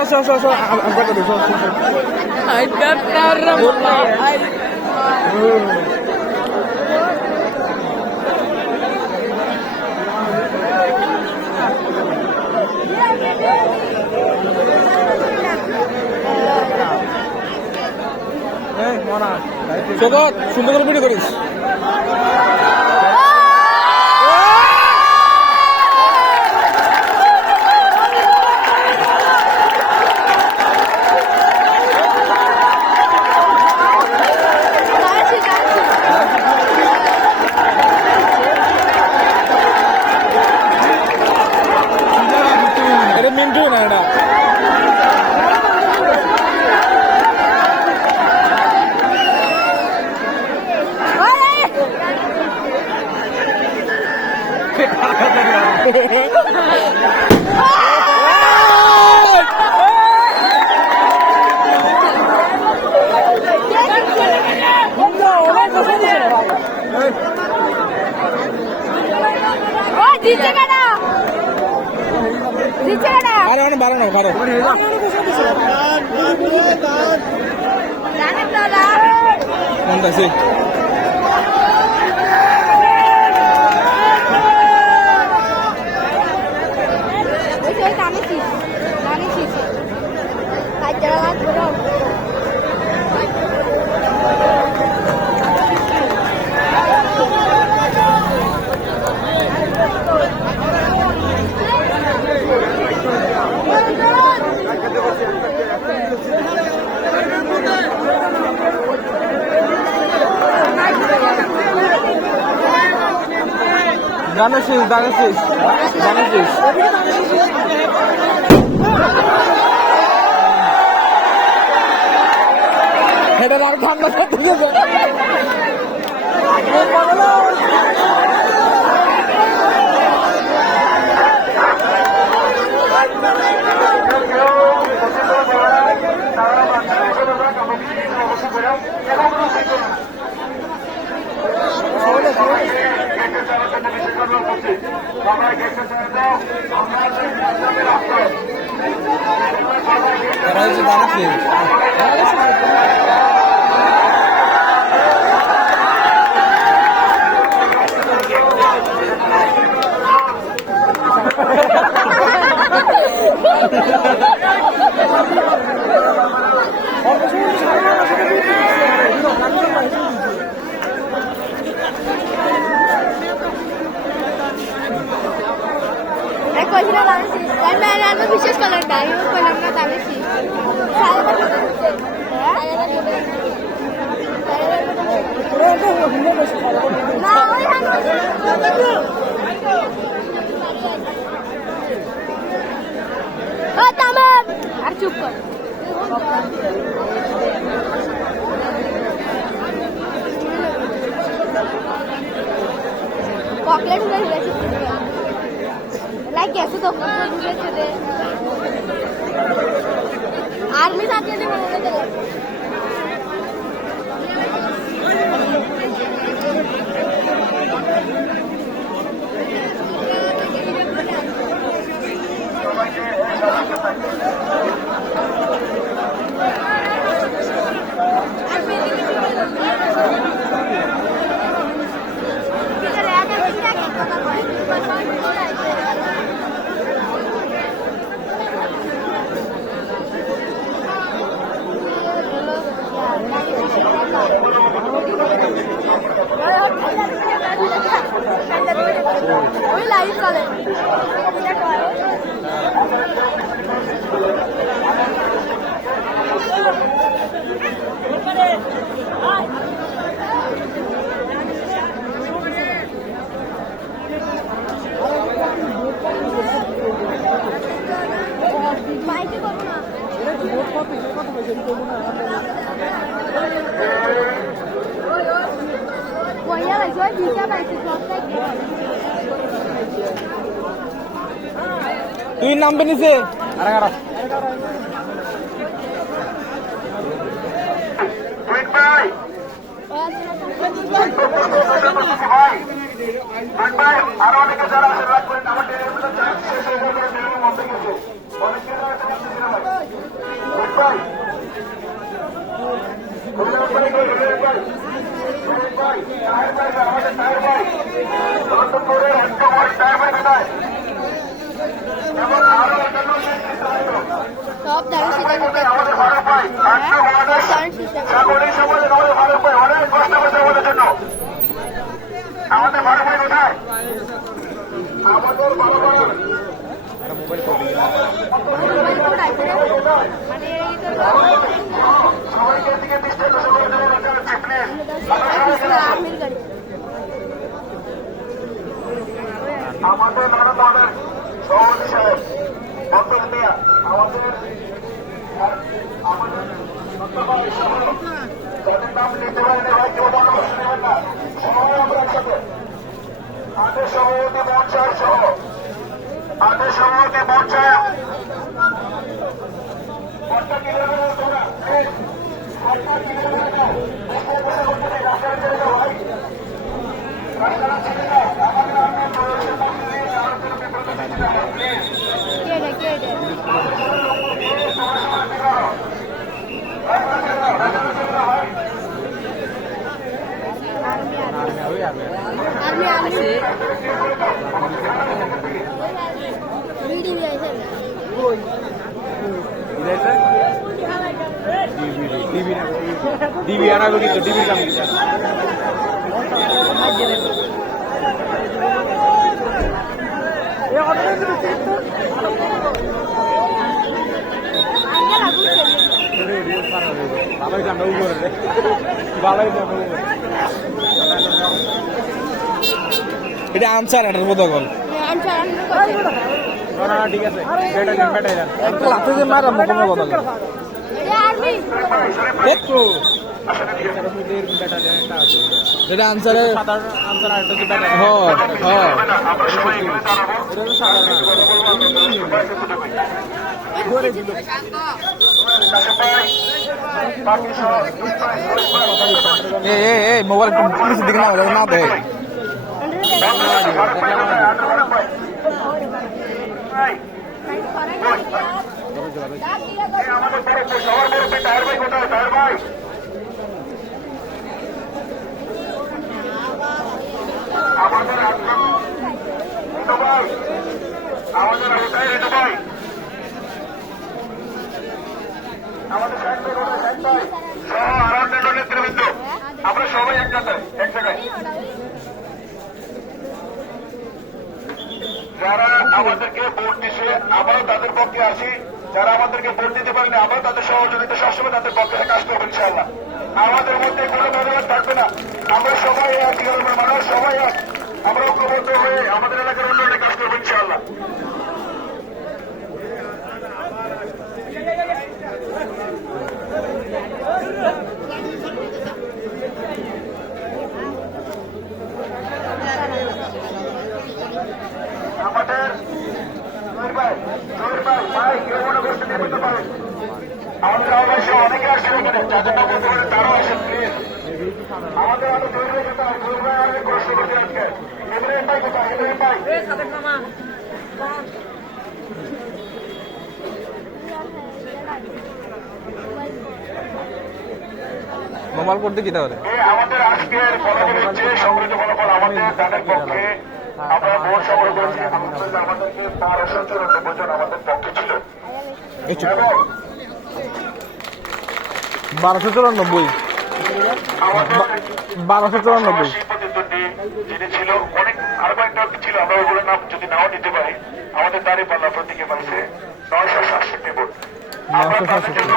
আসো আসো আসো জগৎ সুন্দর করে ভিডিও করিস এটা মিন্টু না এটা আরে অনেক বাড়ানো কারো কোনটা সে গানা শেষ গানা শেষ গানা শেষ এটা আর ঠান্ডা থেকে বিশেষ কালার নাই কইলাম না দামেছি আর চুপ কর চকলেট लाइक कैसे तो दूसरे से दे आर्मी साथ में बोलने चले लाइव चले তুই নামবে নিচে আরো অনেকে যারা আশীর্বাদ করেন আমার সব দাঁড়িয়ে সেটা নিতে সাগরিক সমাজে আমাদের ভালো পাই অনেক কষ্ট করছে আমাদের জন্য আমাদের ভালো পাই কোথায় আমাদের ভালো পাই সবাইকে দিকে বিস্তারিত করে দেবো রাখা হচ্ছে প্লিজ আর্মির গাড়ি আমাদের নানা আমাদের সভাপতি সাহেব বক্তব্য দেয়া আমাদের যাদের নাম নিতে পারেনি ভাই কেউ পরামর্শ নেবেন না সবাই আমরা একসাথে আদের সভাপতি পঞ্চায়েত সহ আদের সভাপতি পঞ্চায়েত টিভি আনা করি তো টিভির কাম ভালোই জানো উপরে ভালোই জানো এটা আনসার এটার মতো গল না ঠিক আছে বেটা দেন বেটা দেন এক লাফে যে মারা মতো কথা বল একটু এটা আনসারে আনসার আরেকটা কি বেটা হ্যাঁ হ্যাঁ এটা তো সাধারণ এই মোবাইল পুলিশের দিকে না দে নেতৃবৃন্দ আমরা সবাই এক জায়গায় যারা আমাদেরকে ভোট দিছে আমরাও তাদের পক্ষে আছি যারা আমাদেরকে ভোট দিতে পারেনি আমরাও তাদের সহযোগিতা সবসময় তাদের পক্ষে কাজ করবো ইনশাআল্লাহ আমাদের মধ্যে কোনো মনোভাব থাকবে না আমরা সবাই এক মানুষ সবাই এক আমরা ঐক্যবদ্ধ হয়ে আমাদের এলাকার উন্নয়নে কাজ করবো ইনশাআল্লাহ আমাদের আমাদের অবশ্যই অনেকে আসছে যাদের নাম বলতে পারে তারাও আসেন প্লিজ আমাদের আরো তৈরি হয়ে যেতে হয় অনেক কষ্ট করতে আজকে এবারে পাই কোথায় এবারে পাই মোবাইল করতে কি তাহলে আমাদের আজকের ফলাফল হচ্ছে সংগৃহীত ফলাফল আমাদের তাদের পক্ষে আমরা ভোট সংগ্রহ করেছি আমাদেরকে 1294 জন আমাদের পক্ষে ছিল 1294 যিনি ছিল অনেক আরো কয়েকটা ছিল আমরা ওগুলোর নাম যদি নাও নিতে পারি আমাদের তারই পাল্লা প্রতীকে পাইছে 967 ভোট আমরা তাদের জন্য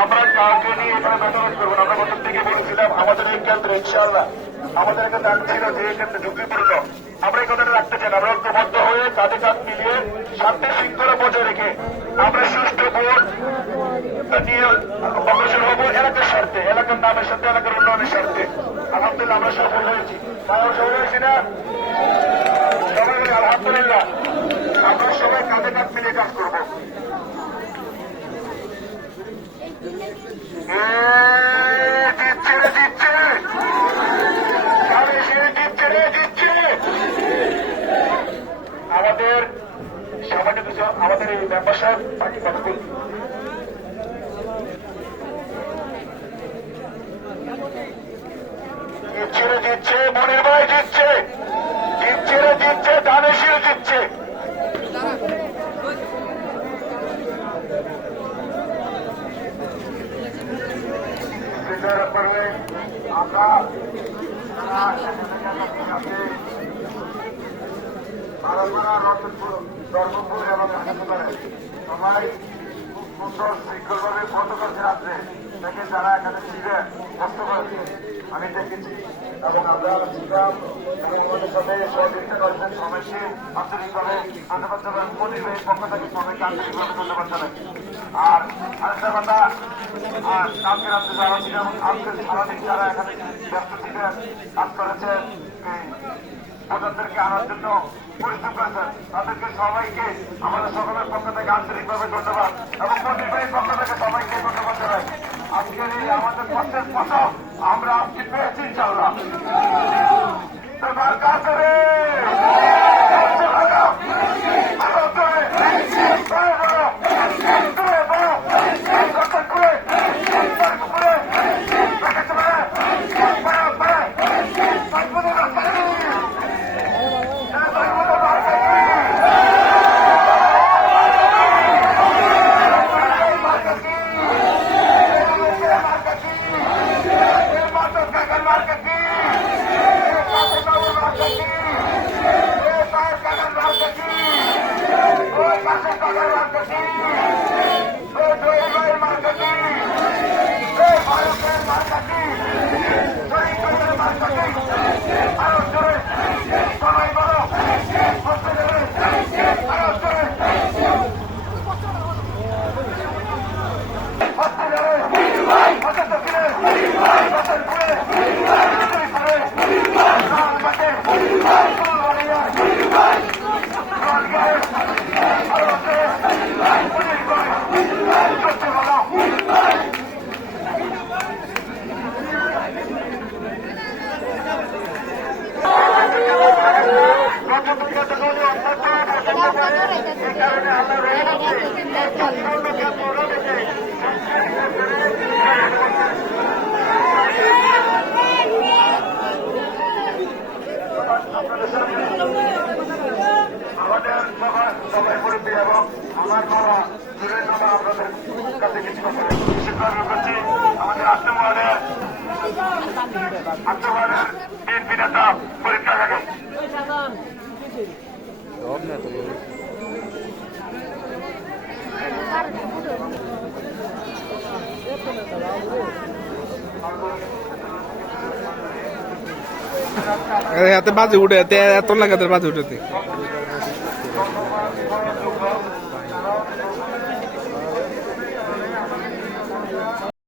আমরা কাউকে নিয়ে এখানে মেটামেট করবো আমরা প্রথম থেকে বলেছিলাম আমাদের এই কেন্দ্রে ইনশাআল্লাহ আমাদের একটা দান ছিল যে এই কেন্দ্রে ঝুঁকিপূর্ণ আমরা এই কথাটা রাখতে চাই আমরা ঐক্যবদ্ধ হয়ে কাঁধে কাঁধ মিলিয়ে শান্তি শৃঙ্খলা বজায় রেখে আমরা সুষ্ঠু ভোট নিয়ে অগ্রসর হবো এলাকার স্বার্থে এলাকার নামের সাথে এলাকার উন্নয়নের স্বার্থে আলহামদুলিল্লাহ আমরা সফল হয়েছি সফল হয়েছি না সবাই আলহামদুলিল্লাহ আমরা সবাই কাঁধে কাঁধ মিলিয়ে কাজ করবো আমাদের সামান্য কিছু আমাদের এই মেম্বার সাহেব নির্ভয় জিতছে, জিতছে রে জিতছে, দানেশীও জিতছে। আমরা দর্শকপুর এবং সবাই খুব সুন্দর শৃঙ্খলভাবে ব্রত করছে রাত্রে দেখে যারা এখানে ছিলেন কষ্ট করেছে আমি দেখেছি এবং আমরা ছিলাম এবং আমাদের সাথে সহযোগিতা করেছেন সবাইকে আন্তরিকভাবে ধন্যবাদ জানাই। পরিবেশ পক্ষ থেকে সবাইকে আন্তরিকভাবে ধন্যবাদ জানাই। আর আরেকটা কথা, আর কালকে রাত্রে যারা ছিলেন আজকে সারাদিন যারা এখানে ব্যস্ত ছিলেন কাজ করেছেন ভোটারদেরকে আনার জন্য পরিশ্রম করেছেন তাদেরকে সবাইকে আমাদের সকলের পক্ষ থেকে আন্তরিকভাবে ধন্যবাদ এবং প্রতিবারের পক্ষ থেকে সবাইকে ধন্যবাদ জানাই। আজকের এই আমাদের কষ্টের ফসল আমরা আজকে পেয়েছি ইনশাআল্লাহ। তোমার কাছে রে সবাই মুরব্বী এবং আমার বাবা দূরের বাবা আপনাদের কাছে কিছু কথা করছি। আমাদের আত্মবাদের বিএনপি নেতা পরীক্ষা থাকে হাতে বাজে উঠে এত লাগাতে বাজে উঠেতে